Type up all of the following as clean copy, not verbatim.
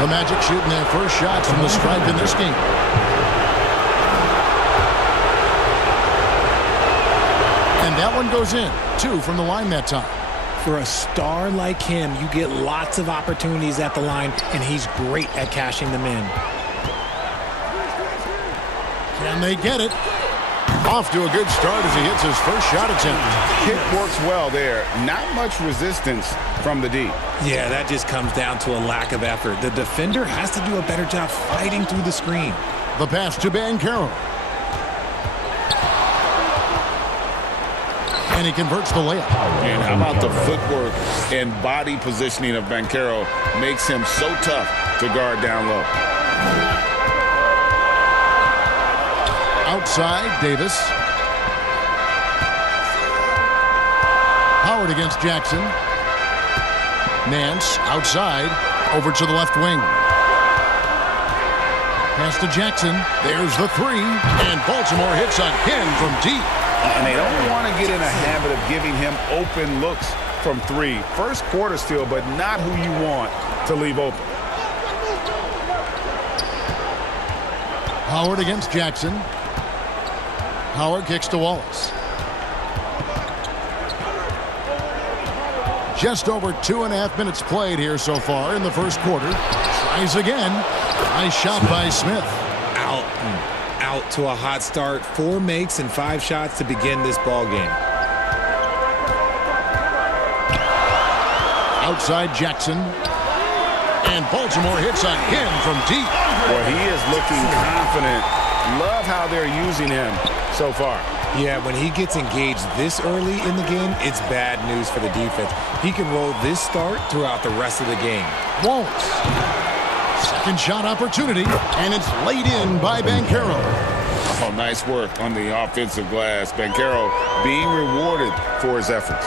The Magic shooting their first shots from the stripe in this game. And that one goes in. 2 from the line that time. For a star like him, you get lots of opportunities at the line, and he's great at cashing them in. Can they get it? Off to a good start as he hits his first shot attempt. Kick works well there. Not much resistance from the D. Yeah, that just comes down to a lack of effort. The defender has to do a better job fighting through the screen. The pass to Banchero. And he converts the layup. And how about the footwork and body positioning of Banchero makes him so tough to guard down low. Outside, Davis. Howard against Jackson. Nance outside, over to the left wing. Pass to Jackson. There's the 3. And Baltimore hits on him from deep. And they don't want to get in a habit of giving him open looks from 3. First quarter still, but not who you want to leave open. Howard against Jackson. Howard kicks to Wallace. Just over 2.5 minutes played here so far in the first quarter. Tries again. Nice shot by Smith. Out to a hot start. 4 makes and 5 shots to begin this ball game. Outside Jackson. And Baltimore hits on him from deep. Well, he is looking confident. Love how they're using him so far. Yeah, when he gets engaged this early in the game, it's bad news for the defense. He can roll this start throughout the rest of the game. Wallace. Second shot opportunity, and it's laid in by Banchero. Oh, nice work on the offensive glass. Banchero being rewarded for his efforts.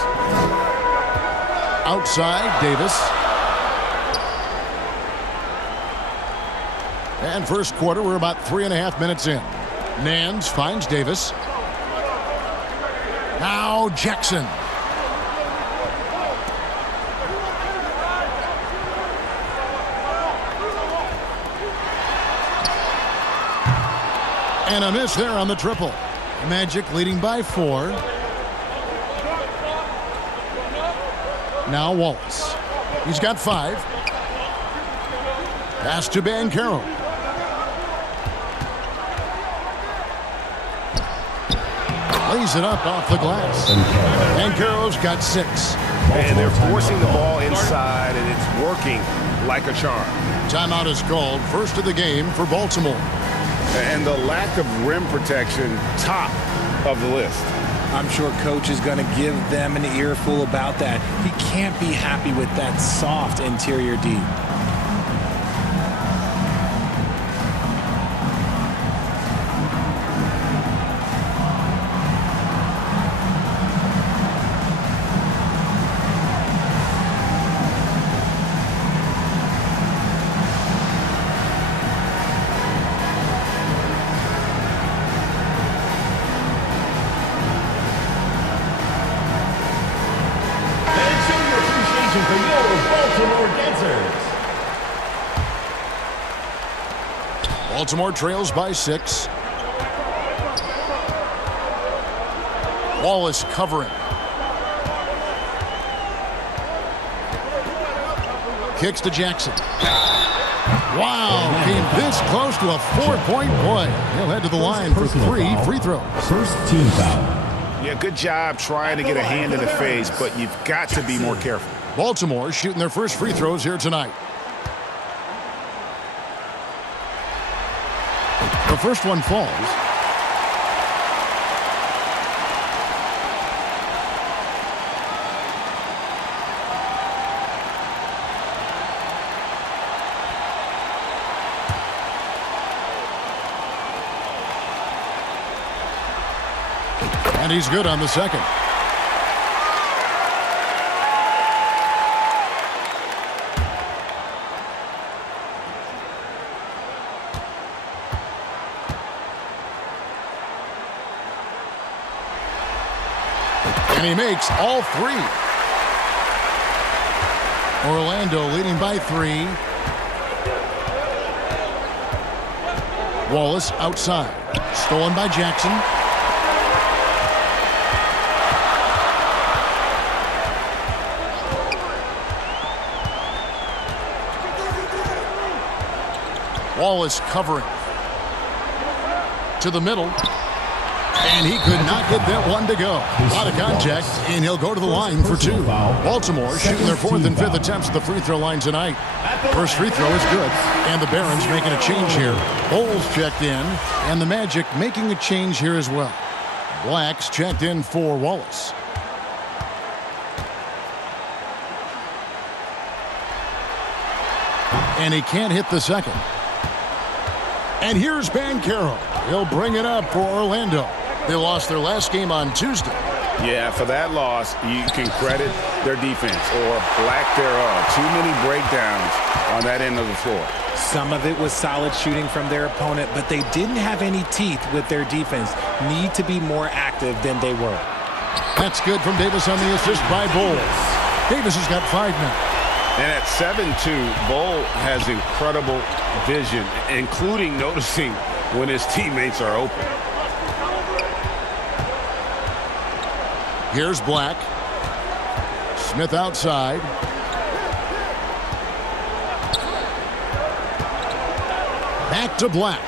Outside, Davis. And first quarter, we're about 3.5 minutes in. Nance finds Davis. Now Jackson. And a miss there on the triple. Magic leading by 4. Now Wallace. He's got 5. Pass to Banchero. Lays it up off the glass. Banchero's got 6. And they're forcing the ball inside, and it's working like a charm. Timeout is called. First of the game for Baltimore. And the lack of rim protection, top of the list. I'm sure coach is going to give them an earful about that. He can't be happy with that soft interior D. For your Baltimore Dancers. Baltimore trails by 6. Wallace covering. Kicks to Jackson. Wow, came this close to a 4-point play. He'll head to the line for 3 free throws. First team foul. Yeah, good job trying to get a hand in the face, but you've got to be more careful. Baltimore shooting their first free throws here tonight. The first one falls. And he's good on the second. And he makes all 3. Orlando leading by 3. Wallace outside. Stolen by Jackson. Wallace covering. To the middle. And he could not get that one to go. A lot of contact, and he'll go to the line for two. Baltimore shooting their fourth and fifth attempts at the free throw line tonight. First free throw is good, and the Barons making a change here. Bowles checked in, and the Magic making a change here as well. Blacks checked in for Wallace. And he can't hit the second. And here's Banchero. He'll bring it up for Orlando. They lost their last game on Tuesday. Yeah, for that loss, you can credit their defense or lack thereof. Too many breakdowns on that end of the floor. Some of it was solid shooting from their opponent, but they didn't have any teeth with their defense. Need to be more active than they were. That's good from Davis on the assist by Bowles. Davis has got 5 now. And at 7-2, Bol has incredible vision, including noticing when his teammates are open. Here's Black. Smith outside. Back to Black.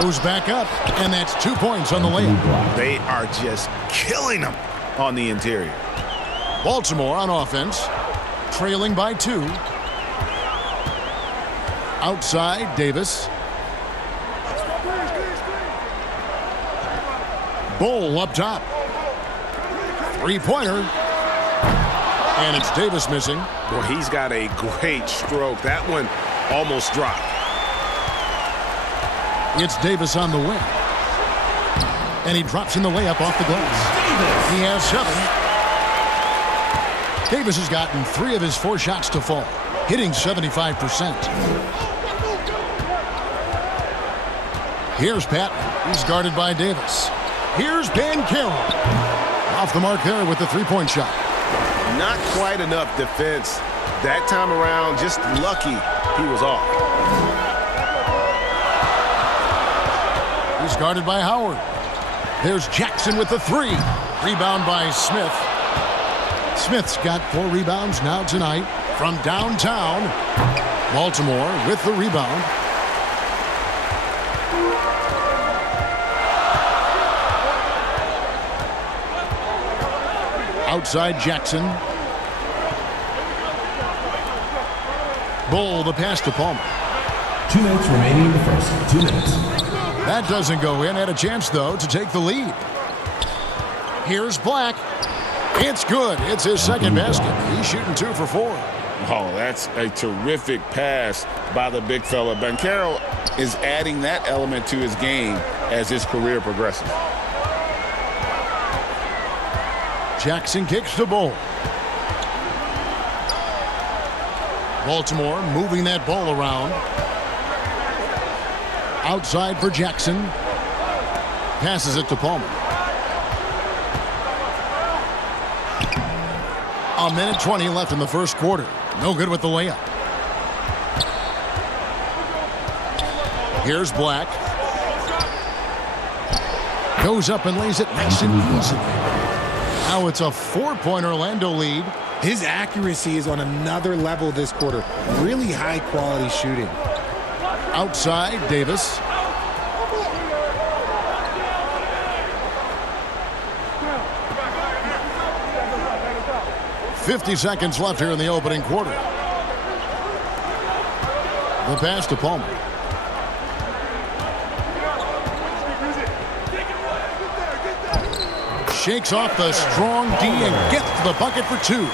Goes back up, and that's 2 points on the layup. They are just killing them on the interior. Baltimore on offense, trailing by 2. Outside, Davis. Bol up top. Three-pointer. And it's Davis missing. Well, he's got a great stroke. That one almost dropped. It's Davis on the wing. And he drops in the layup off the glass. He has 7. Davis has gotten 3 of his 4 shots to fall, hitting 75%. Here's Patton. He's guarded by Davis. Here's Banchero. Off the mark there with the three-point shot. Not quite enough defense that time around. Just lucky he was off. He's guarded by Howard. There's Jackson with the 3. Rebound by Smith. Smith's got 4 rebounds now tonight from downtown. Baltimore with the rebound. Outside Jackson. Bol the pass to Palmer. 2 minutes remaining in the first. 2 minutes. That doesn't go in. Had a chance, though, to take the lead. Here's Black. It's good. It's his second basket. He's shooting 2 for 4. Oh, that's a terrific pass by the big fella. Banchero is adding that element to his game as his career progresses. Jackson kicks to Bol. Baltimore moving that ball around. Outside for Jackson. Passes it to Palmer. A minute 20 left in the first quarter. No good with the layup. Here's Black. Goes up and lays it nice and easy. Now it's a 4-point Orlando lead. His accuracy is on another level this quarter. Really high quality shooting. Outside, Davis. .50 seconds left here in the opening quarter. The pass to Palmer. Shakes off the strong D and gets to the bucket for 2.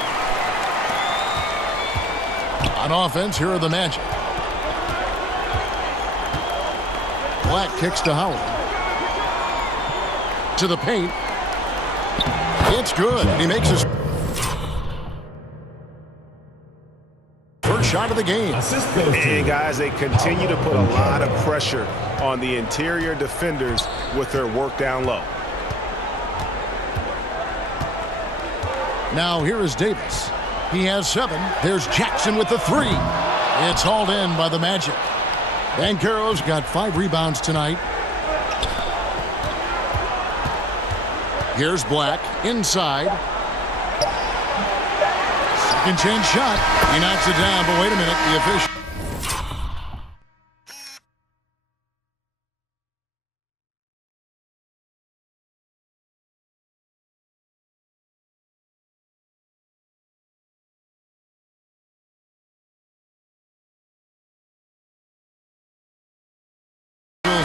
On offense, here are the Magic. Black kicks to Howard. To the paint. It's good. He makes his first shot of the game. And guys, they continue to put a lot of pressure on the interior defenders with their work down low. Now here is Davis. He has 7. There's Jackson with the 3. It's hauled in by the Magic. Banchero's got 5 rebounds tonight. Here's Black inside. Second chance shot. He knocks it down, but wait a minute. The official.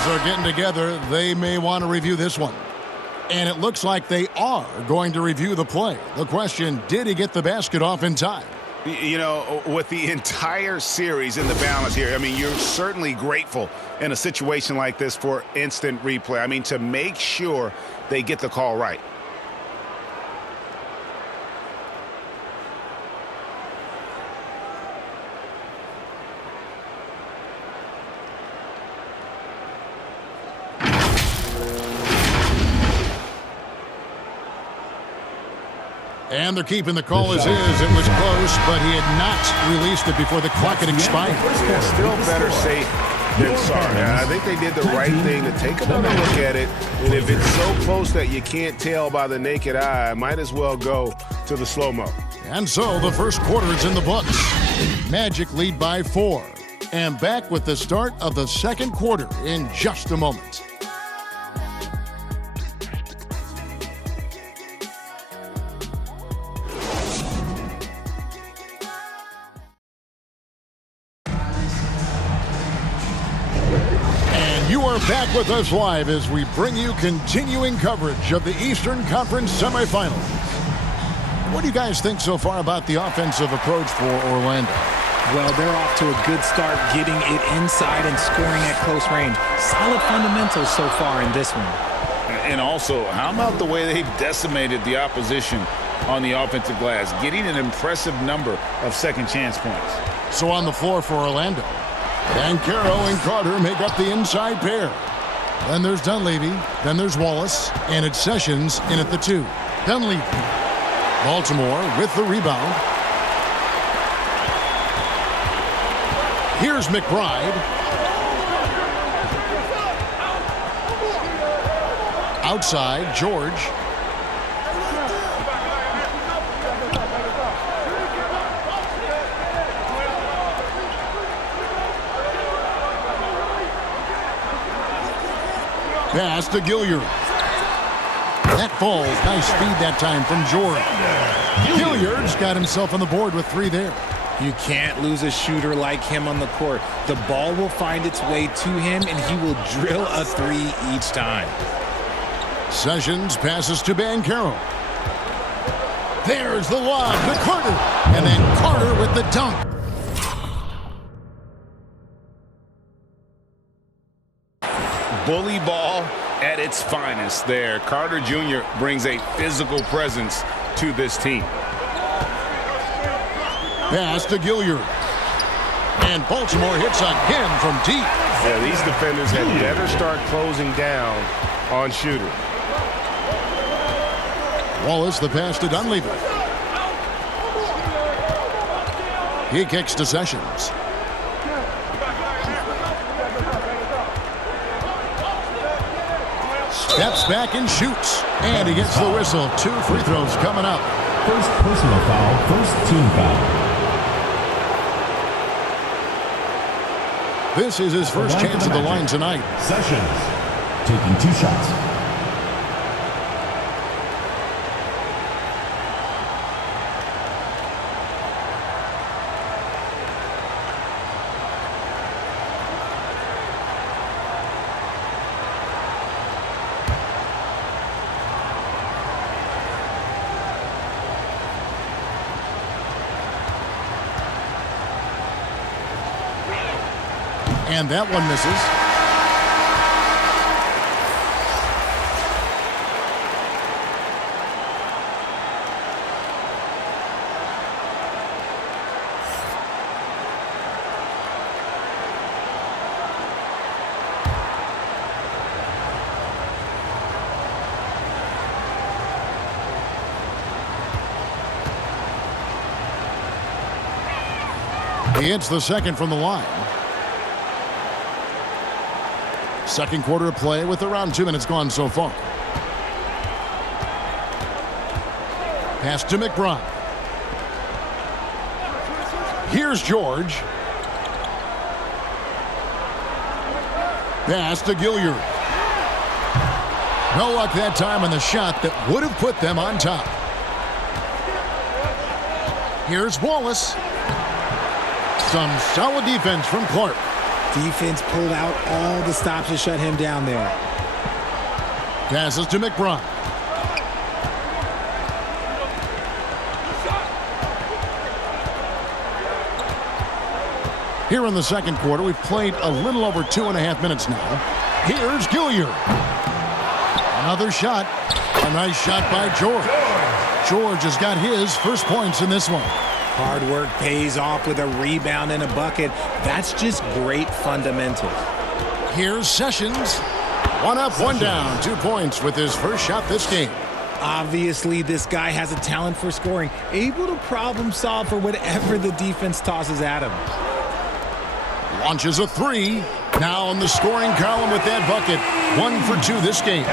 Are getting together. They may want to review this one. And it looks like they are going to review the play. The question, did he get the basket off in time? You know, with the entire series in the balance here, I mean, you're certainly grateful in a situation like this for instant replay. I mean, to make sure they get the call right. And they're keeping the call as is. It was close, but he had not released it before the clock had expired. Yeah, still better safe than sorry. I think they did the right thing to take another look at it. And if it's so close that you can't tell by the naked eye, might as well go to the slow-mo. And so the first quarter is in the books. Magic lead by 4. And back with the start of the second quarter in just a moment. You are back with us live as we bring you continuing coverage of the Eastern Conference SemiFinals. What do you guys think so far about the offensive approach for Orlando? Well, they're off to a good start getting it inside and scoring at close range. Solid fundamentals so far in this one. And also, how about the way they've decimated the opposition on the offensive glass, getting an impressive number of second chance points. So on the floor for Orlando, Banchero and Carter make up the inside pair. Then there's Dunleavy, then there's Wallace, and it's Sessions in at the 2. Dunleavy. Baltimore with the rebound. Here's McBride. Outside, George. Pass to Gilliard. That falls. Nice speed that time from George. Gilliard's got himself on the board with 3 there. You can't lose a shooter like him on the court. The ball will find its way to him, and he will drill a 3 each time. Sessions passes to Banchero. There's the lob to Carter. And then Carter with the dunk. Bully ball at its finest there. Carter Jr. brings a physical presence to this team. Pass to Gilliard. And Baltimore hits again from deep. Yeah, these defenders had better start closing down on shooter. Wallace, the pass to Dunleavy. He kicks to Sessions. Steps back and shoots. And he gets the whistle. 2 free throws coming up. First personal foul, first team foul. This is his first chance at the line tonight. Sessions taking 2 shots. And that one misses. He hits the second from the line. Second quarter of play with around 2 minutes gone so far. Pass to McBride. Here's George. Pass to Gilliard. No luck that time on the shot that would have put them on top. Here's Wallace. Some solid defense from Clark. Defense pulled out all the stops to shut him down there. Passes to McBride. Here in the second quarter, we've played a little over 2.5 minutes now. Here's Gilliard. Another shot. A nice shot by George. George has got his first points in this one. Hard work pays off with a rebound and a bucket. That's just great fundamentals. Here's Sessions. One up, one down. 2 points with his first shot this game. Obviously, this guy has a talent for scoring, able to problem solve for whatever the defense tosses at him. Launches a three. Now in the scoring column with that bucket. 1 for 2 this game.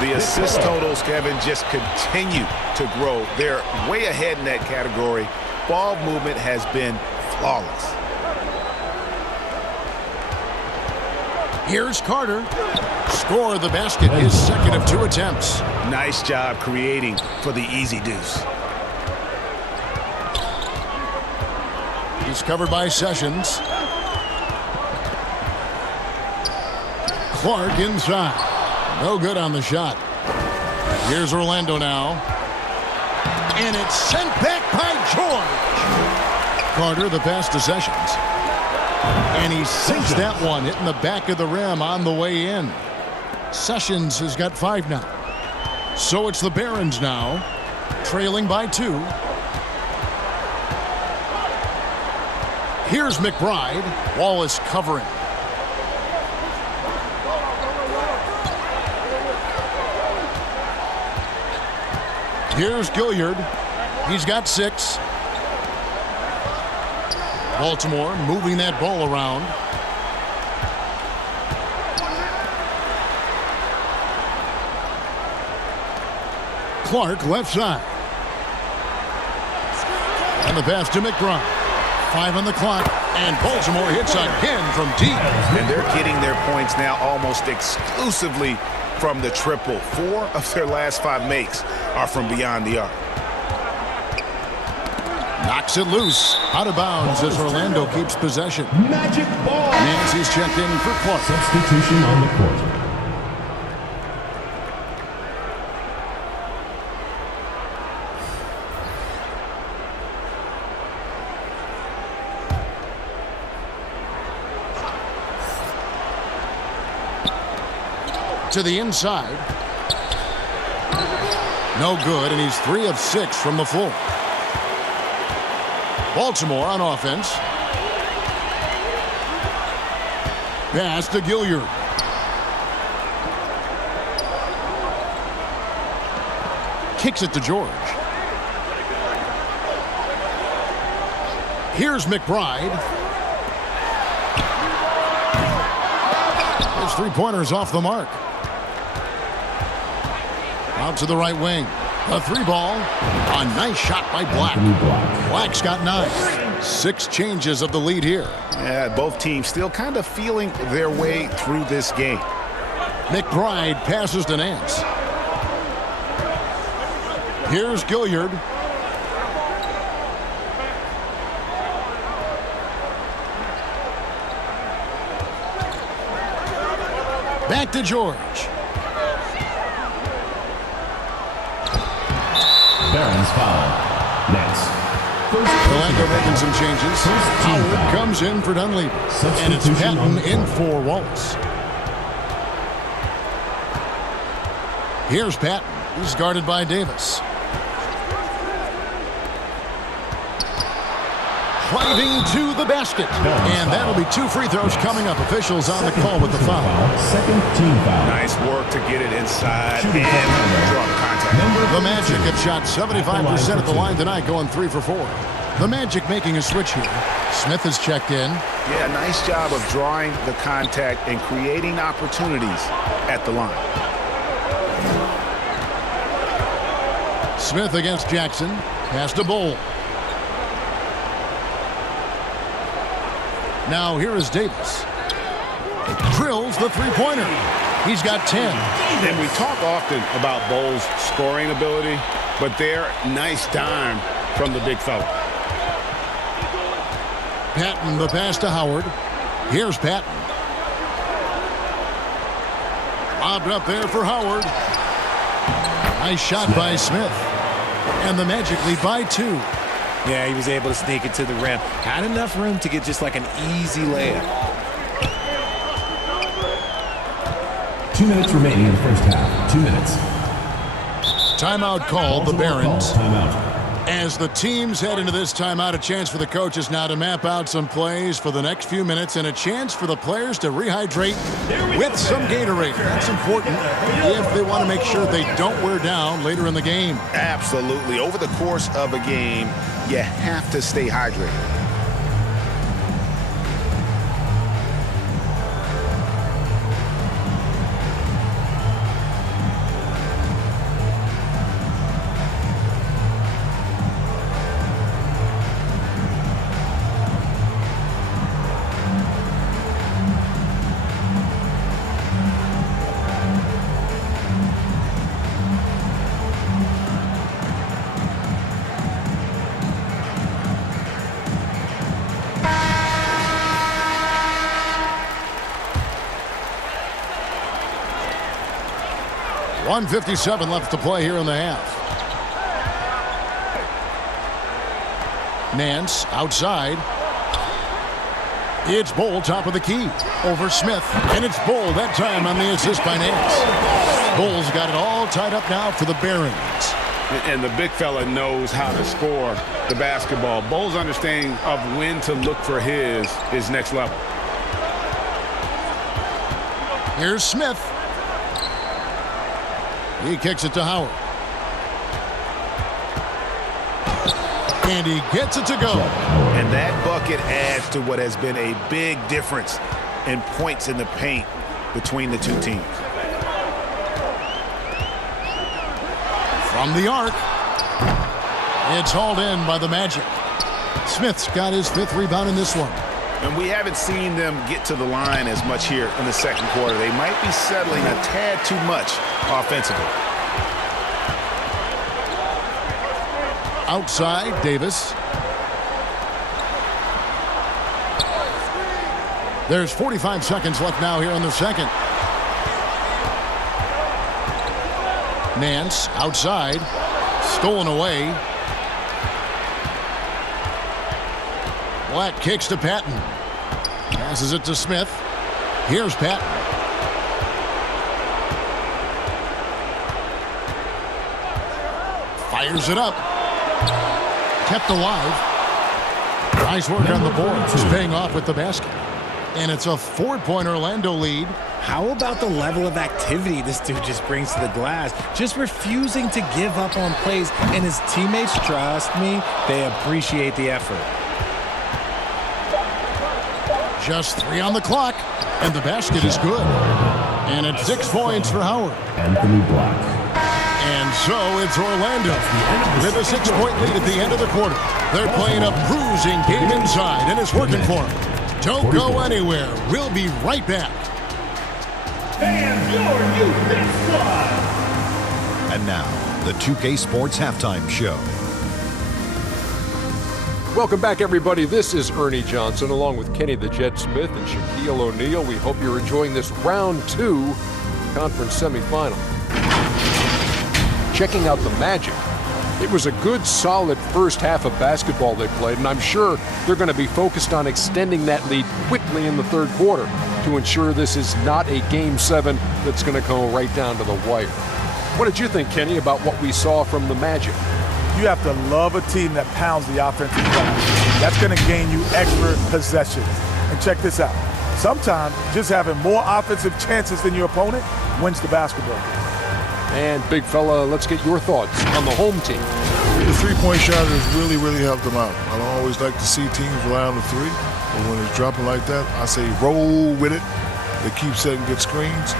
The assist totals, Kevin, just continue to grow. They're way ahead in that category. Ball movement has been flawless. Here's Carter. Score the basket, his second of 2 attempts. Nice job creating for the easy deuce. He's covered by Sessions. Clark inside. No good on the shot. Here's Orlando now. And it's sent back by George. Carter, the pass to Sessions. And he sinks that one, hitting the back of the rim on the way in. Sessions has got 5 now. So it's the Barons now, trailing by 2. Here's McBride. Wallace covering. Here's Gilliard. He's got 6. Baltimore moving that ball around. Clark left side. And the pass to McBride. 5 on the clock. And Baltimore hits again from deep. And they're getting their points now almost exclusively from the triple. 4 of their last 5 makes are from beyond the arc. Knocks it loose. Out of bounds as Orlando keeps possession. Magic ball. Nancy's checked in for Clark. Substitution on the court. To the inside. No good, and he's 3 of 6 from the floor. Baltimore on offense. Pass to Gilliard. Kicks it to George. Here's McBride. His 3-pointer's off the mark. Out to the right wing. A 3 ball. A nice shot by Black. Black's got 9. 6 changes of the lead here. Yeah, both teams still kind of feeling their way through this game. McBride passes to Nance. Here's Gilliard. Back to George. Barons foul. Nets. Orlando making some changes. Howard comes in for Dunleavy. And it's Patton in for Wallace. Here's Patton. He's guarded by Davis. Driving to the basket. And that'll be 2 free throws coming up. Officials on the call with the foul. Second team foul. Nice work to get it inside and draw the contact. The Magic have shot 75% at the line tonight, going 3 for 4. The Magic making a switch here. Smith is checked in. Yeah, nice job of drawing the contact and creating opportunities at the line. Smith against Jackson. Pass to Bull. Now here is Davis. Drills the three-pointer. He's got 10. And we talk often about Bull's scoring ability, but they're nice dime from the big fella. Patton the pass to Howard. Here's Patton. Lobbed up there for Howard. Nice shot by Smith. And the Magic lead by 2. Yeah, he was able to sneak it to the rim. Had enough room to get just like an easy layup. 2 minutes remaining in the first half. 2 minutes. Timeout called, the Barons. Timeout. As the teams head into this timeout, a chance for the coaches now to map out some plays for the next few minutes and a chance for the players to rehydrate with some Gatorade. That's important if they want to make sure they don't wear down later in the game. Absolutely. Over the course of a game, you have to stay hydrated. .157 left to play here in the half. Nance outside. It's Bull top of the key over Smith, and it's Bull that time on the assist by Nance. Bull's got it all tied up now for the Barons. And the big fella knows how to score the basketball. Bull's understanding of when to look for his next level. Here's Smith. He kicks it to Howard. And he gets it to go. And that bucket adds to what has been a big difference in points in the paint between the two teams. From the arc. It's hauled in by the Magic. Smith's got his 5th rebound in this one. And we haven't seen them get to the line as much here in the second quarter. They might be settling a tad too much offensively. Outside, Davis. There's 45 seconds left now here in the second. Nance outside. Stolen away. Black kicks to Patton. Passes it to Smith. Here's Patton. Fires it up. Kept alive. Nice work on the board. He's paying off with the basket. And it's a 4-point Orlando lead. How about the level of activity this dude just brings to the glass? Just refusing to give up on plays. And his teammates, trust me, they appreciate the effort. Just 3 on the clock, and the basket is good. And it's 6 points for Howard. Anthony Black. And so it's Orlando with a 6-point lead at the end of the quarter. They're playing a bruising game inside, and it's working for them. Don't go anywhere. We'll be right back. And your youth squad. And now, the 2K Sports Halftime Show. Welcome back, everybody. This is Ernie Johnson, along with Kenny the Jet Smith and Shaquille O'Neal. We hope you're enjoying this round 2 conference semifinal. Checking out the Magic. It was a good, solid first half of basketball they played, and I'm sure they're going to be focused on extending that lead quickly in the third quarter to ensure this is not a Game 7 that's going to go right down to the wire. What did you think, Kenny, about what we saw from the Magic? You have to love a team that pounds the offensive glass. That's going to gain you extra possessions. And check this out. Sometimes just having more offensive chances than your opponent wins the basketball game. And, big fella, let's get your thoughts on the home team. the three-point shot has really, really helped them out. I don't always like to see teams rely on the three, but when it's dropping like that, I say roll with it. They keep setting good screens.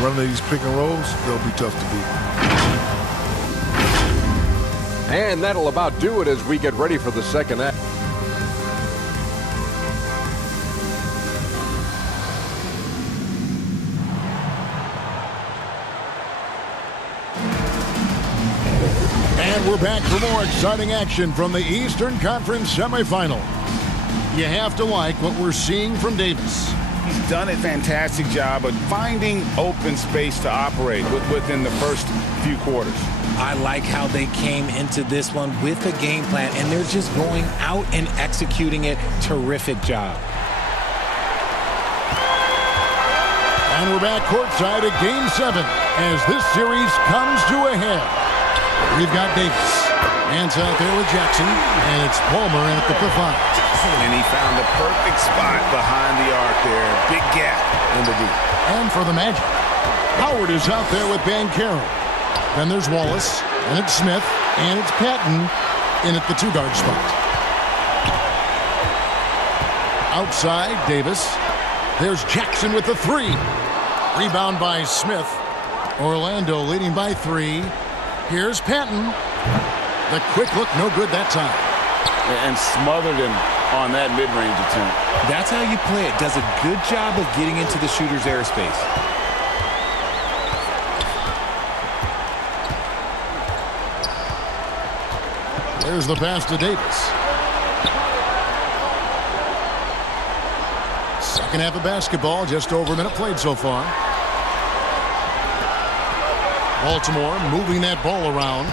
Running these pick and rolls, they'll be tough to beat. And that'll about do it as we get ready for the second half. And we're back for more exciting action from the Eastern Conference SemiFinals. You have to like what we're seeing from Davis. He's done a fantastic job of finding open space to operate within the first few quarters. I like how they came into this one with a game plan, and they're just going out and executing it. Terrific job. And we're back courtside at Game 7 as this series comes to a head. We've got Davis. Hands out there with Jackson, and it's Palmer at the 5. And he found the perfect spot behind the arc there. Big gap in the deep. And for the Magic, Howard is out there with Banchero. Then there's Wallace, and it's Smith, and it's Patton in at the 2-guard spot. Outside, Davis. There's Jackson with the 3. Rebound by Smith. Orlando leading by 3. Here's Patton. The quick look, no good that time. And smothered him on that mid-range attempt. That's how you play it. Does a good job of getting into the shooter's airspace. There's the pass to Davis. Second half of basketball, just over a minute played so far. Baltimore moving that ball around.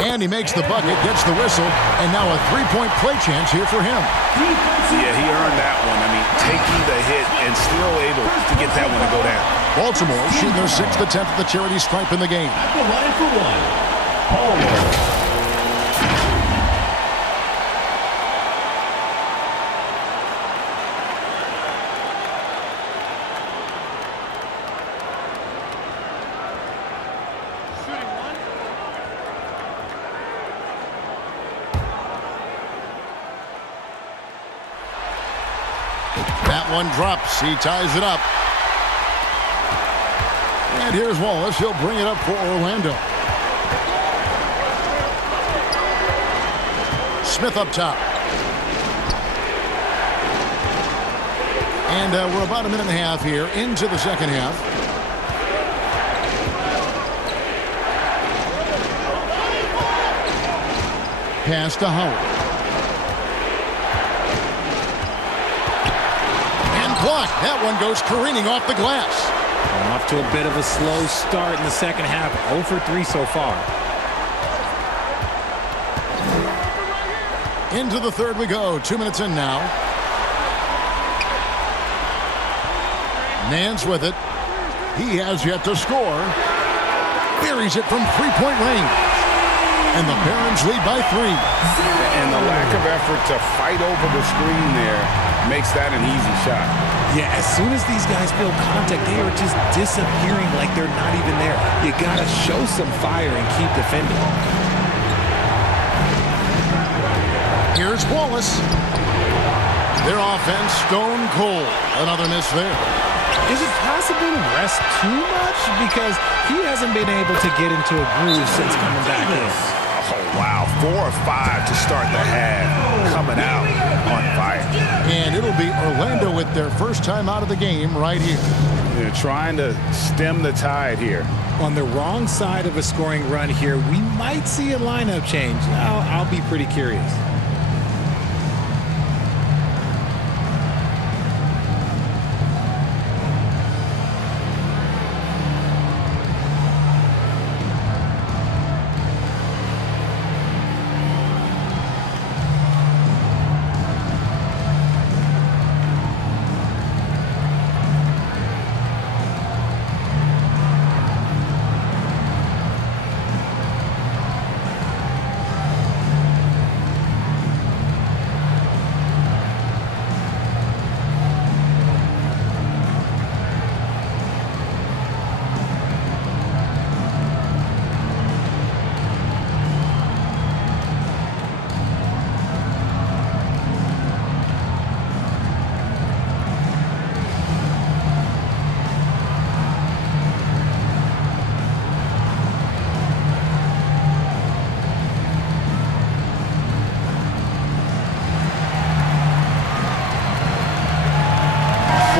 And he makes the bucket, gets the whistle, and now a three-point play chance here for him. Yeah, he earned that one. I mean, taking the hit and still able to get that one to go down. Baltimore shooting their 6th attempt at the charity stripe in the game. At the line for one, Palmer. That one drops. He ties it up. And here's Wallace. He'll bring it up for Orlando. Smith up top. And we're about a minute and a half here into the second half. Pass to Howard. Block. That one goes careening off the glass. Off to a bit of a slow start in the second half. 0 for 3 so far. Into the third we go. 2 minutes in now. Nance with it. He has yet to score. Buries it from three-point range. And the Barons lead by 3. And the lack of effort to fight over the screen there makes that an easy shot. Yeah, as soon as these guys feel contact, they are just disappearing like they're not even there. You got to show some fire and keep defending. Here's Wallace. Their offense stone cold. Another miss there. Is it possible to rest too much? Because he hasn't been able to get into a groove since coming back in. Oh, wow. 4 or 5 to start the half. Coming out on fire. And it'll be Orlando with their first time out of the game right here. They're trying to stem the tide here. On the wrong side of a scoring run here, we might see a lineup change. I'll be pretty curious.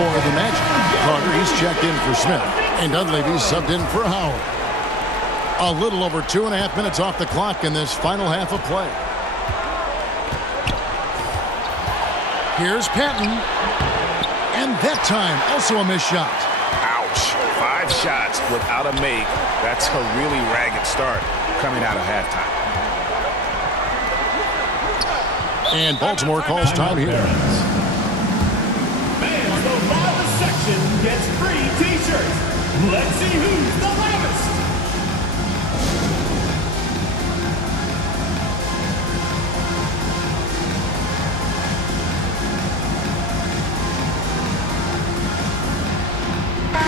for the Magic. Carter, he's checked in for Smith. And Dunleavy's subbed in for Howard. A little over 2.5 minutes off the clock in this final half of play. Here's Patton. And that time, also a missed shot. Ouch. 5 shots without a make. That's a really ragged start coming out of halftime. And Baltimore calls time here. Fans of the section gets free T-shirts. Let's see who's the loudest.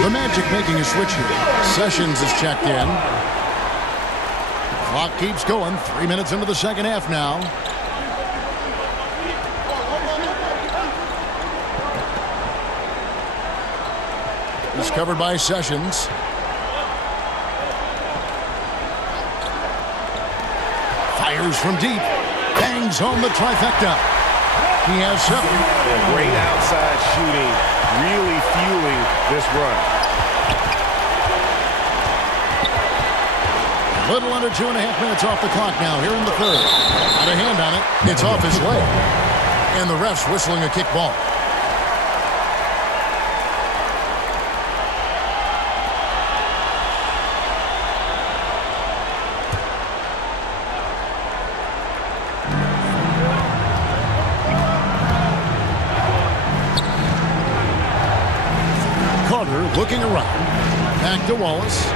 The Magic making a switch here. Sessions is checked in. Clock keeps going. 3 minutes into the second half now. He's covered by Sessions. Fires from deep. Bangs home the trifecta. He has 7. Great outside shooting, really fueling this run. A little under 2.5 minutes off the clock now here in the third. Got a hand on it. It's off his leg. And the ref's whistling a kick ball. Carter looking around. Back to Wallace.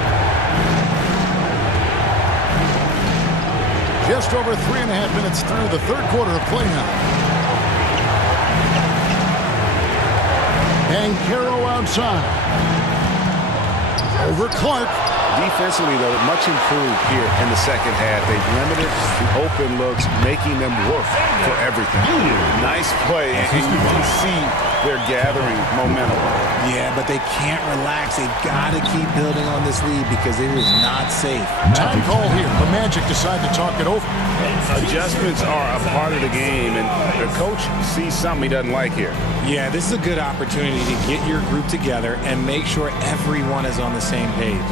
Just over 3.5 minutes through the third quarter of play now. And Caro outside. Over Clark. Defensively, though, much improved here in the second half. They've limited the open looks, making them work for everything. Nice play, and you can see they're gathering momentum. Yeah, but they can't relax. They've got to keep building on this lead because it is not safe. Time call here. The Magic decide to talk it over. Adjustments are a part of the game, and the coach sees something he doesn't like here. Yeah, this is a good opportunity to get your group together and make sure everyone is on the same page.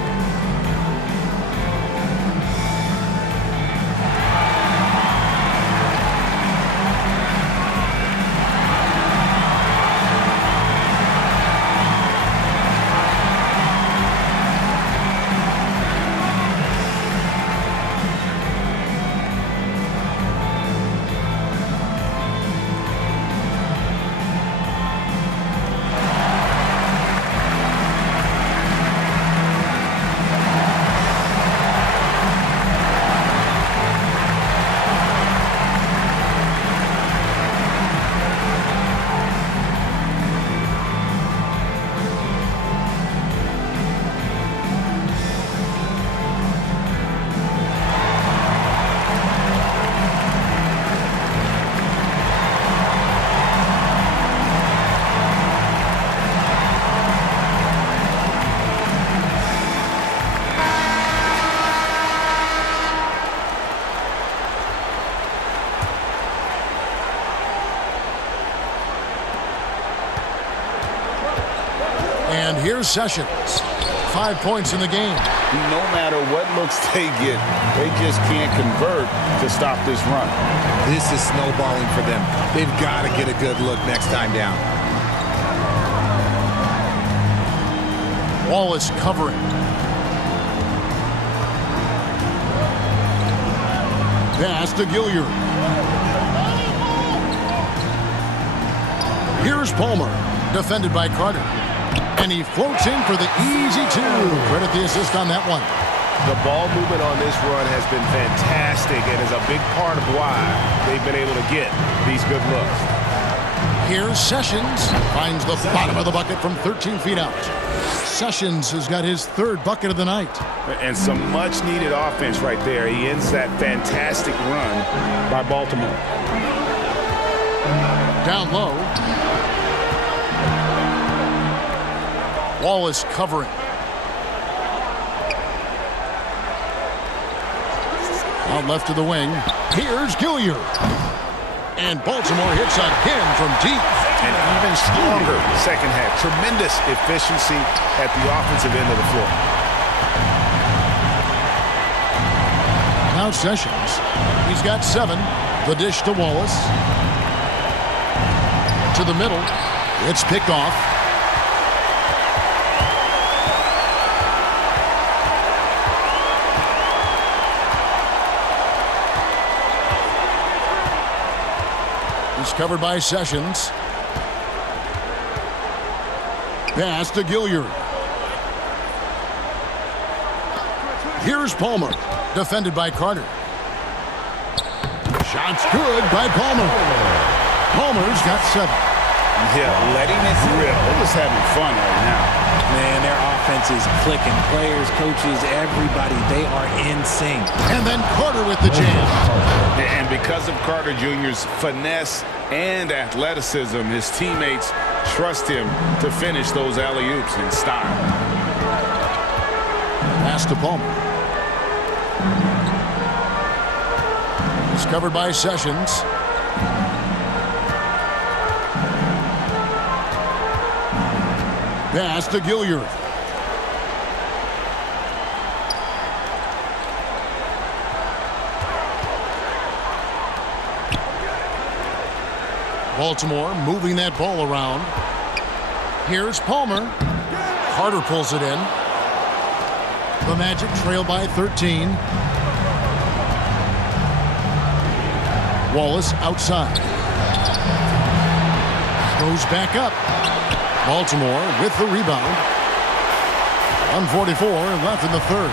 And here's Sessions. 5 points in the game. No matter what looks they get, they just can't convert to stop this run. This is snowballing for them. They've got to get a good look next time down. Wallace covering. Pass to Gilliard. Here's Palmer, defended by Carter. And he floats in for the easy 2. Credit the assist on that one. The ball movement on this run has been fantastic and is a big part of why they've been able to get these good looks. Here's Sessions. Finds the bottom of the bucket from 13 feet out. Sessions has got his 3rd bucket of the night. And some much-needed offense right there. He ends that fantastic run by Baltimore. Down low. Wallace covering. Out left to the wing. Here's Gilliard. And Baltimore hits again from deep. An even stronger second half. Tremendous efficiency at the offensive end of the floor. Now Sessions. He's got 7. The dish to Wallace. To the middle. It's picked off. He's covered by Sessions. Pass to Gilliard. Here's Palmer. Defended by Carter. Shot's good by Palmer. Palmer's got 7. Yeah, letting it rip. They're just having fun right now. Man, their offense is clicking. Players, coaches, everybody, they are in sync. And then Carter with the jam. And because of Carter Jr.'s finesse and athleticism, his teammates trust him to finish those alley-oops in style. Pass to Palmer. He's covered by Sessions. Pass to Gilliard. Baltimore moving that ball around. Here's Palmer. Carter pulls it in. The Magic trail by 13. Wallace outside. Goes back up. Baltimore with the rebound. 1:44 left in the third.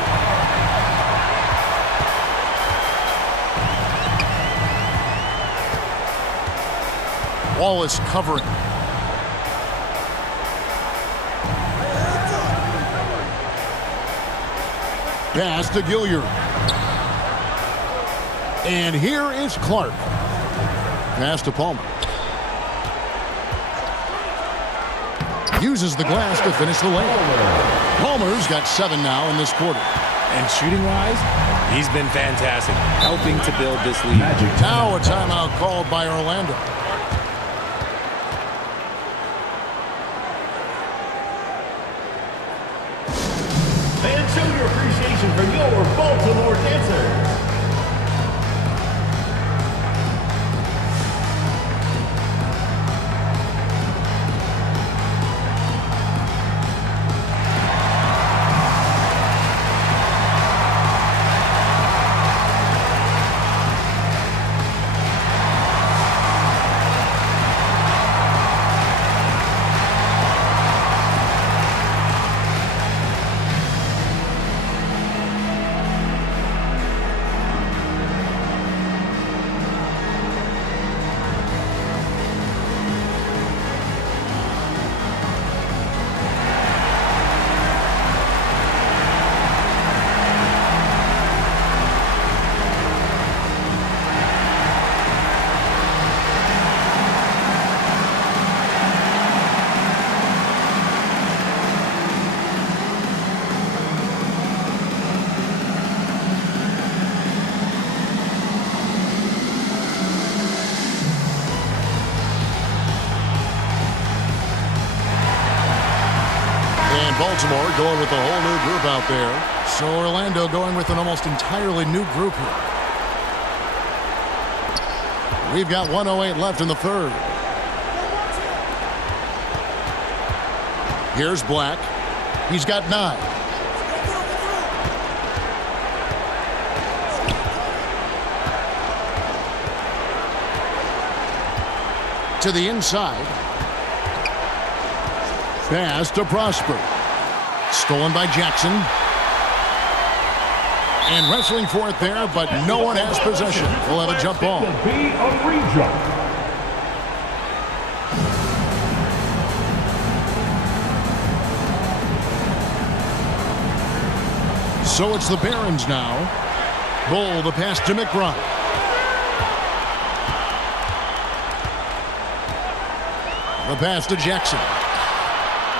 Wallace covering. Pass to Gilliard. And here is Clark. Pass to Palmer. Uses the glass to finish the lane. Palmer's got 7 now in this quarter. And shooting-wise, he's been fantastic, helping to build this lead. Now a timeout called by Orlando. And show your appreciation for your Baltimore dancers. Baltimore going with a whole new group out there. So Orlando going with an almost entirely new group here. We've got 1:08 left in the third. Here's Black. He's got 9. To the inside. Pass to Prosper. Stolen by Jackson. And wrestling for it there, but no one has possession. We'll have a jump ball. So it's the Barons now. Bull the pass to McBride. The pass to Jackson.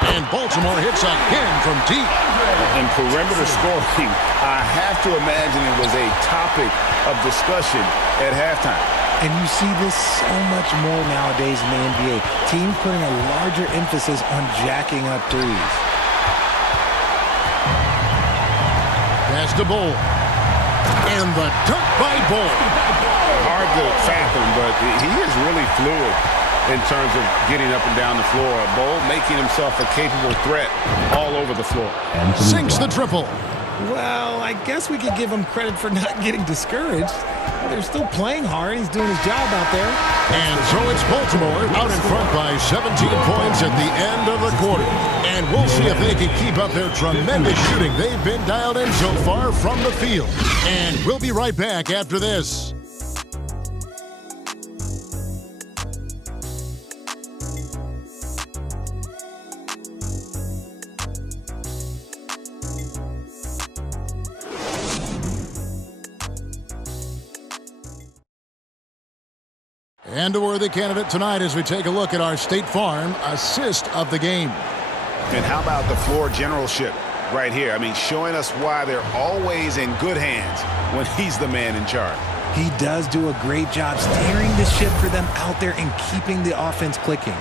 And Baltimore hits again from deep. In perimeter scoring, I have to imagine it was a topic of discussion at halftime. And you see this so much more nowadays in the NBA. Teams putting a larger emphasis on jacking up threes. Pass to Bull. And the dunk by Bull. Hard to fathom, but he is really fluid in terms of getting up and down the floor. Bull making himself a capable threat all over the floor. Sinks the triple. Well, I guess we could give him credit for not getting discouraged. They're still playing hard. He's doing his job out there. And so it's Baltimore out in front by 17 points at the end of the quarter. And we'll see if they can keep up their tremendous shooting. They've been dialed in so far from the field. And we'll be right back after this. And a worthy candidate tonight as we take a look at our State Farm assist of the game. And how about the floor generalship right here? I mean, showing us why they're always in good hands when he's the man in charge. He does do a great job steering the ship for them out there and keeping the offense clicking.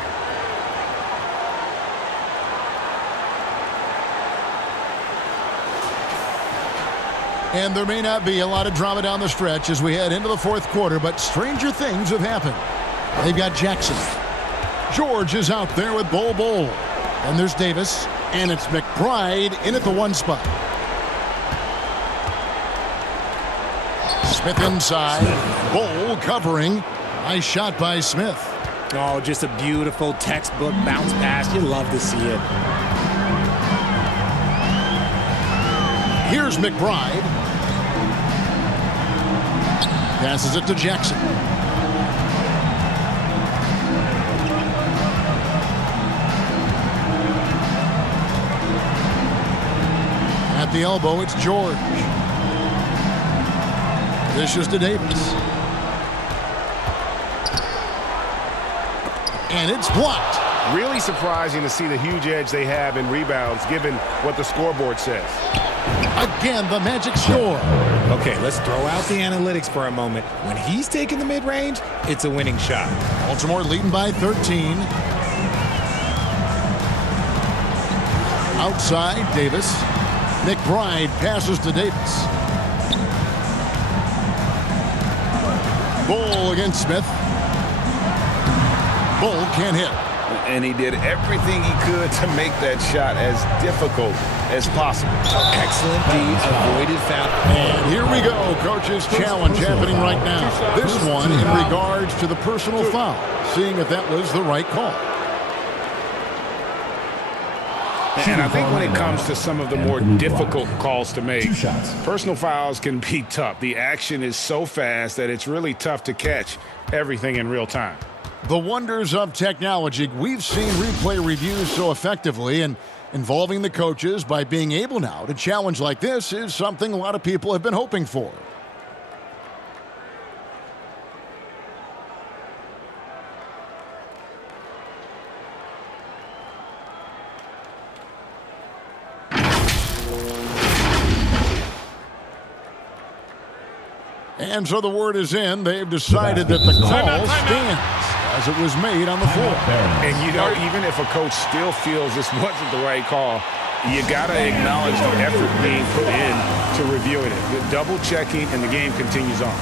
And there may not be a lot of drama down the stretch as we head into the fourth quarter, but stranger things have happened. They've got Jackson. George is out there with Bull. And there's Davis, and it's McBride in at the one spot. Smith inside. Bull covering. Nice shot by Smith. Oh, just a beautiful textbook bounce pass. You love to see it. Here's McBride. Passes it to Jackson. At the elbow, it's George. This is to Davis. And it's blocked. Really surprising to see the huge edge they have in rebounds given what the scoreboard says. Again, the Magic score. Okay, let's throw out the analytics for a moment. When he's taking the mid-range, it's a winning shot. Baltimore leading by 13. Outside, Davis. McBride passes to Davis. Bull against Smith. Bull can't hit. And he did everything he could to make that shot as difficult as possible. Excellent D, avoided foul. And here we go, coach's challenge happening right now. This one in regards to the personal foul, seeing if that was the right call. And I think when it comes to some of the more difficult calls to make, personal fouls can be tough. The action is so fast that it's really tough to catch everything in real time. The wonders of technology. We've seen replay reviews so effectively, and involving the coaches by being able now to challenge like this is something a lot of people have been hoping for. And so the word is in. They've decided that the call stands as it was made on the floor. And you know, even if a coach still feels this wasn't the right call, you got to acknowledge the effort being put in to reviewing it. The double checking, and the game continues on.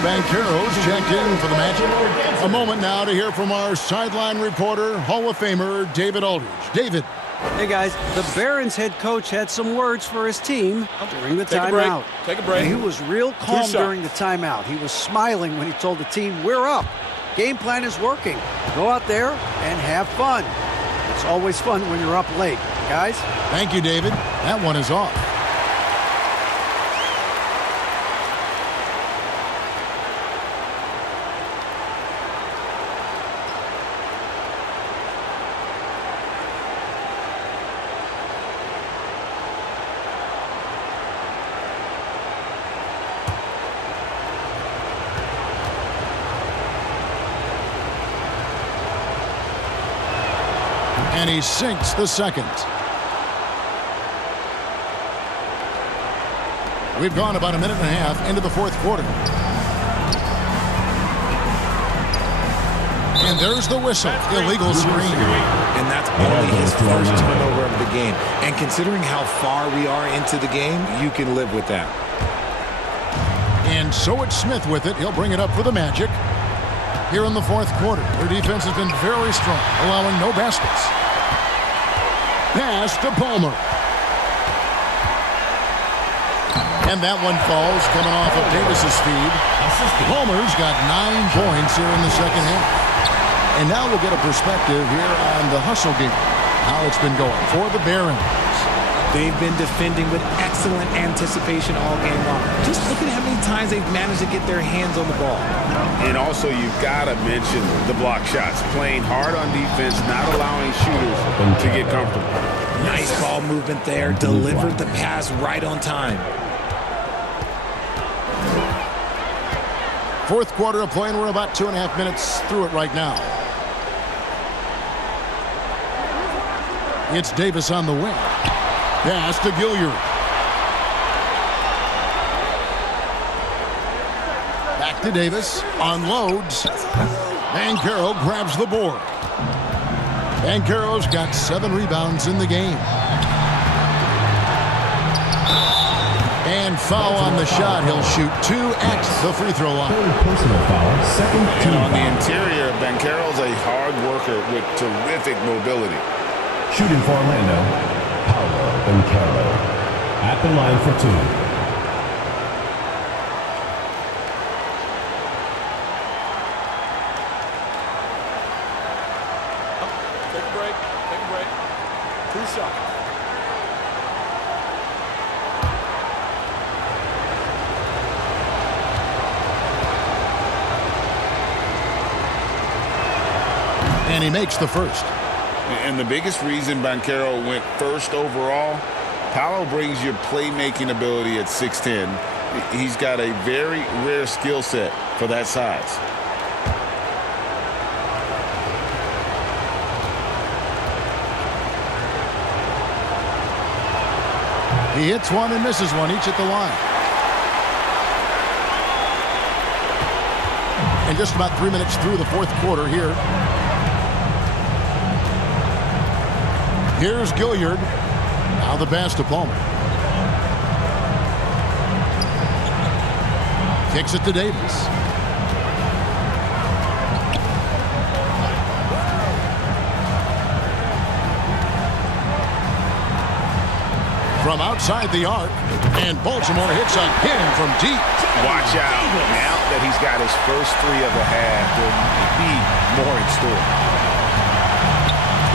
Banchero's checked in for the Magic. A moment now to hear from our sideline reporter, Hall of Famer David Aldridge. David. Hey, guys. The Barons head coach had some words for his team during the timeout. Take a break. He was real calm during the timeout. He was smiling when he told the team, we're up. Game plan is working. Go out there and have fun. It's always fun when you're up late. Guys? Thank you, David. That one is off. And he sinks the second. We've gone about a minute and a half into the fourth quarter. And there's the whistle. Illegal screen. And that's only his first turnover of the game. And considering how far we are into the game, you can live with that. And so it's Smith with it. He'll bring it up for the Magic. Here in the fourth quarter, their defense has been very strong, allowing no baskets. Pass to Palmer. And that one falls, coming off of Davis's feed. Palmer's got 9 points here in the second half. And now we'll get a perspective here on the hustle game, how it's been going for the Barons. They've been defending with excellent anticipation all game long. Just look at how many times they've managed to get their hands on the ball. And also, you've got to mention the block shots. Playing hard on defense, not allowing shooters to get comfortable. Nice ball movement there. Delivered the pass right on time. Fourth quarter of play, and we're about 2.5 minutes through it right now. It's Davis on the wing. Pass to Gilliard. Back to Davis. Unloads. Banchero grabs the board. Banchero's got 7 rebounds in the game. And foul on the shot. He'll shoot 2 at the free throw line. Personal foul, second team And on the foul. interior, Banchero's a hard worker with terrific mobility. Shooting for Orlando, Paolo Banchero. At the line for 2. Take a break. Take a break. 2 shots. And he makes the first. And the biggest reason Banchero went first overall, Paolo brings your playmaking ability at 6'10". He's got a very rare skill set for that size. He hits one and misses one, each at the line. And just about 3 minutes through the fourth quarter here. Here's Gilliard. Now the pass to Palmer. Kicks it to Davis. From outside the arc, and Baltimore hits again from deep. Watch out. Now that he's got his first 3 of the half, there may be more in store.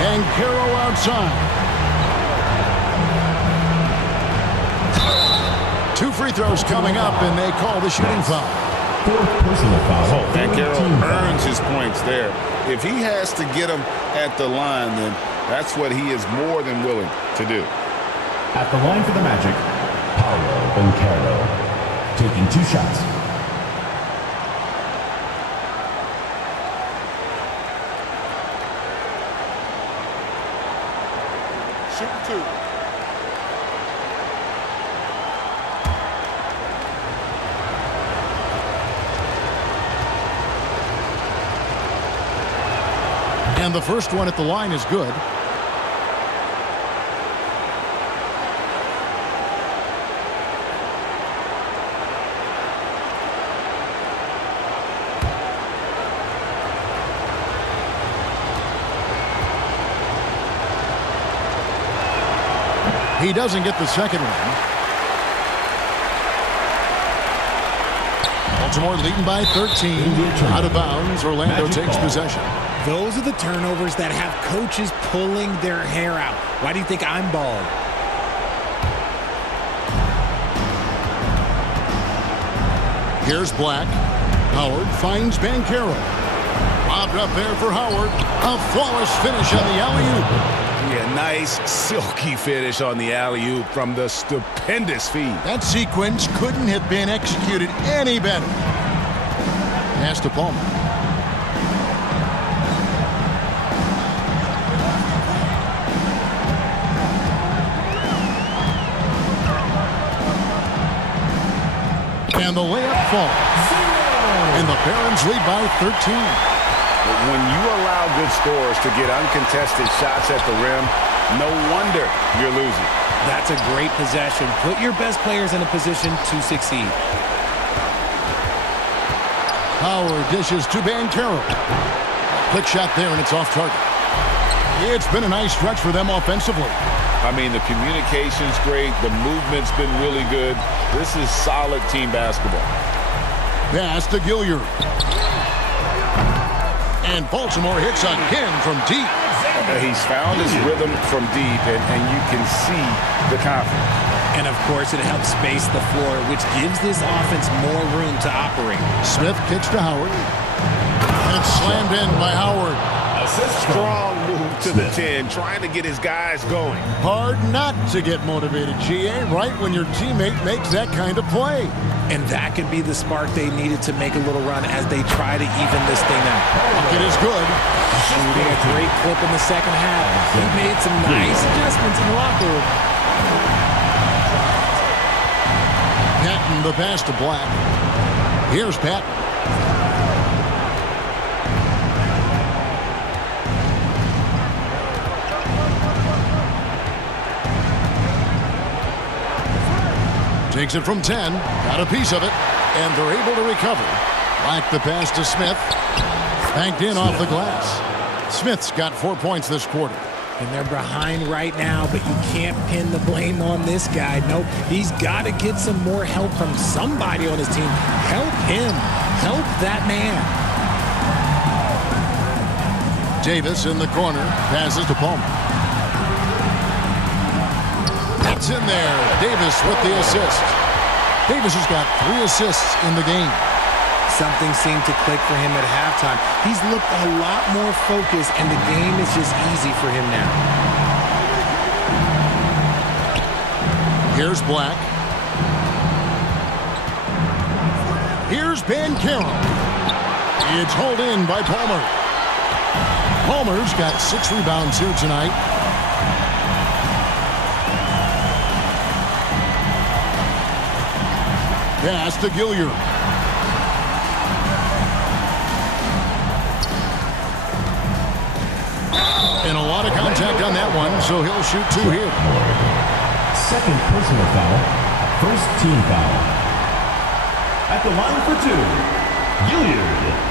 Banchero outside. 2 free throws coming up, and they call the shooting foul. 4th personal foul. Banchero earns his points there. If he has to get them at the line, then that's what he is more than willing to do. At the line for the Magic, Paolo Banchero. Taking 2 shots. Shoot 2. And the first one at the line is good. He doesn't get the second one. Baltimore leading by 13. Out of bounds. Orlando takes possession. Those are the turnovers that have coaches pulling their hair out. Why do you think I'm bald? Here's Black. Howard finds Banchero. Lobbed up there for Howard. A flawless finish on the alley-oop. Yeah, nice, silky finish on the alley-oop from the stupendous feed. That sequence couldn't have been executed any better. Pass to Palmer. And the layup falls. And the Barons lead by 13. But when you allow good scorers to get uncontested shots at the rim, no wonder you're losing. That's a great possession. Put your best players in a position to succeed. Howard dishes to Banchero. Quick shot there, and it's off target. It's been a nice stretch for them offensively. I mean, the communication's great. The movement's been really good. This is solid team basketball. Pass to Gilliard. And Baltimore hits again from deep. He's found his rhythm from deep, and you can see the confidence. And, of course, it helps space the floor, which gives this offense more room to operate. Smith kicks to Howard. And it's slammed in by Howard. Strong move to the 10, trying to get his guys going. Hard not to get motivated, GA, right when your teammate makes that kind of play. And that could be the spark they needed to make a little run as they try to even this thing out. Bucket is good. Shooting a great clip in the second half. He made some nice adjustments in the locker room. Patton the pass to Black. Here's Patton. Takes it from 10. Got a piece of it. And they're able to recover. Black the pass to Smith. Banked in off the glass. Smith's got 4 points this quarter. And they're behind right now, but you can't pin the blame on this guy. Nope. He's got to get some more help from somebody on his team. Help him. Help that man. Davis in the corner. Passes to Palmer. It's in there. Davis with the assist. Davis has got 3 assists in the game. Something seemed to click for him at halftime. He's looked a lot more focused, and the game is just easy for him now. Here's Black. Here's Banchero. It's hauled in by Palmer. Palmer's got 6 rebounds here tonight. Pass to Gilliard. And a lot of contact on that one, so he'll shoot 2 here. Second personal foul. First team foul. At the line for 2, Gilliard.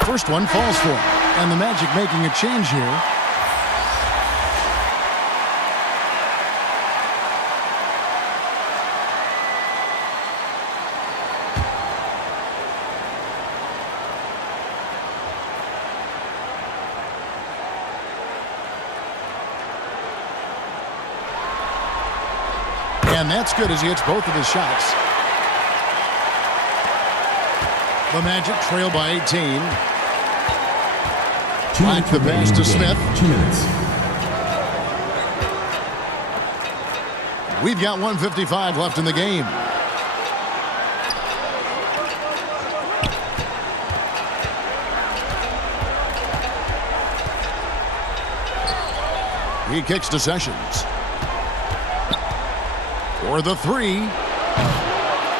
First one falls for him. And the Magic making a change here. And that's good as he hits both of his shots. The Magic trail by 18. Black the pass to Smith. 2 minutes. We've got 1:55 left in the game. He kicks to Sessions. For the 3.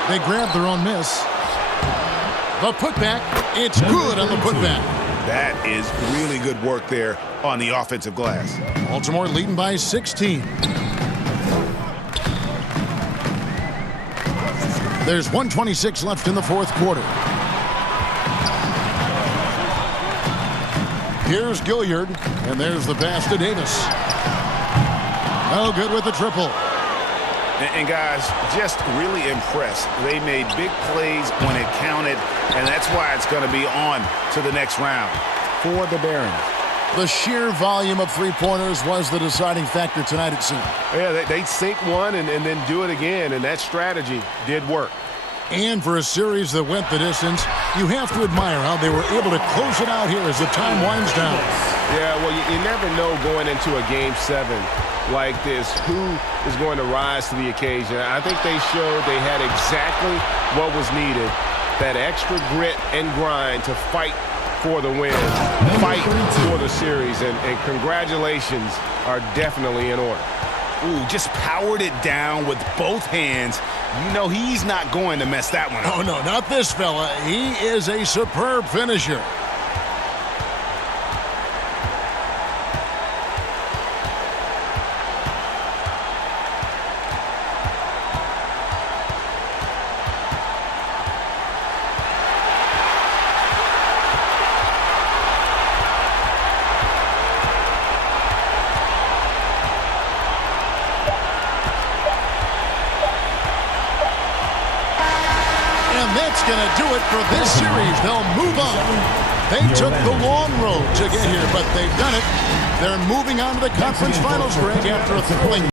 They grab their own miss. The putback. It's good on the putback. That is really good work there on the offensive glass. Baltimore leading by 16. There's 1:26 left in the fourth quarter. Here's Gilliard, and there's the pass to Davis. No good with the triple. And guys, just really impressed. They made big plays when it counted, and that's why it's going to be on to the next round for the Barons. The sheer volume of three-pointers was the deciding factor tonight, it seemed. Yeah, they sink one and then do it again, and that strategy did work. And for a series that went the distance, you have to admire how they were able to close it out here as the time winds down. Yeah, well, you never know going into a Game 7 like this who is going to rise to the occasion. I think they showed they had exactly what was needed, that extra grit and grind to fight for the win, fight for the series, and congratulations are definitely in order. Ooh, just powered it down with both hands. You know he's not going to mess that one up. Oh, no, not this fella. He is a superb finisher. That's going to do it for this series. They'll move on. They took the long road to get here, but they've done it. They're moving on to the conference finals, Greg, after a thrilling